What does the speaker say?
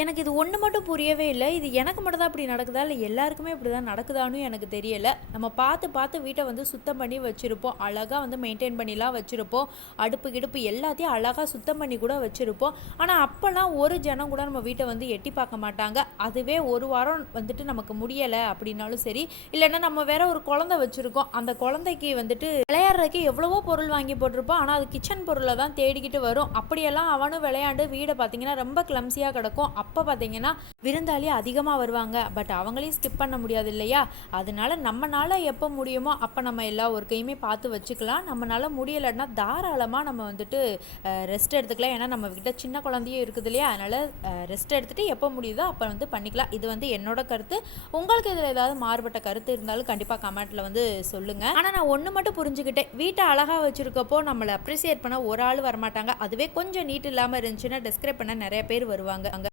எனக்கு இது ஒன்று மட்டும் புரியவே இல்லை. இது எனக்கு மட்டும் தான் இப்படி நடக்குதா? இல்லை எல்லாருக்குமே இப்படி தான் நடக்குதான்னு எனக்கு தெரியல. நம்ம பார்த்து பார்த்து வீட்டை வந்து சுத்தம் பண்ணி வச்சுருப்போம். அழகாக வந்து மெயின்டைன் பண்ணிலாம் வச்சுருப்போம். அடுப்பு கிடுப்பு எல்லாத்தையும் அழகாக சுத்தம் பண்ணி கூட வச்சுருப்போம். ஆனால் அப்போல்லாம் ஒரு ஜனம் கூட நம்ம வீட்டை வந்து எட்டி பார்க்க மாட்டாங்க. அதுவே ஒரு வாரம் வந்துட்டு நமக்கு முடியலை அப்படின்னாலும் சரி, இல்லைன்னா நம்ம வேற ஒரு குழந்தை வச்சுருக்கோம். அந்த குழந்தைக்கு வந்துட்டு விளையாடுறதுக்கு எவ்வளவோ பொருள் வாங்கி போட்டிருப்போம். ஆனால் அது கிச்சன் பொருளை தான் தேடிக்கிட்டு வரும். அப்படியெல்லாம் அவனும் விளையாண்டு வீடை பார்த்தீங்கன்னா ரொம்ப கிளம்சியாக கிடக்கும். அப்போ பார்த்தீங்கன்னா விருந்தாளி அதிகமாக வருவாங்க. பட் அவங்களையும் ஸ்கிப் பண்ண முடியாது இல்லையா? அதனால நம்மளால் எப்போ முடியுமோ அப்போ நம்ம எல்லா ஒர்க்கையுமே பார்த்து வச்சுக்கலாம். நம்மளால் முடியலைன்னா தாராளமாக நம்ம வந்துட்டு ரெஸ்ட் எடுத்துக்கலாம். ஏன்னா நம்ம கிட்ட சின்ன குழந்தையும் இருக்குது இல்லையா? அதனால் ரெஸ்ட் எடுத்துகிட்டு எப்போ முடியுதோ அப்போ வந்து பண்ணிக்கலாம். இது வந்து என்னோட கருத்து. உங்களுக்கு இதில் ஏதாவது மாறுபட்ட கருத்து இருந்தாலும் கண்டிப்பாக கமெண்ட்டில் வந்து சொல்லுங்கள். ஆனால் நான் ஒன்று மட்டும் புரிஞ்சுக்கிட்டேன். வீட்டை அழகாக வச்சுருக்கப்போ நம்மளை அப்ரிசியேட் பண்ண ஒரு ஆள் வரமாட்டாங்க. அதுவே கொஞ்சம் நீட் இல்லாமல் இருந்துச்சுன்னா டெஸ்கிரைப் பண்ண நிறைய பேர் வருவாங்க.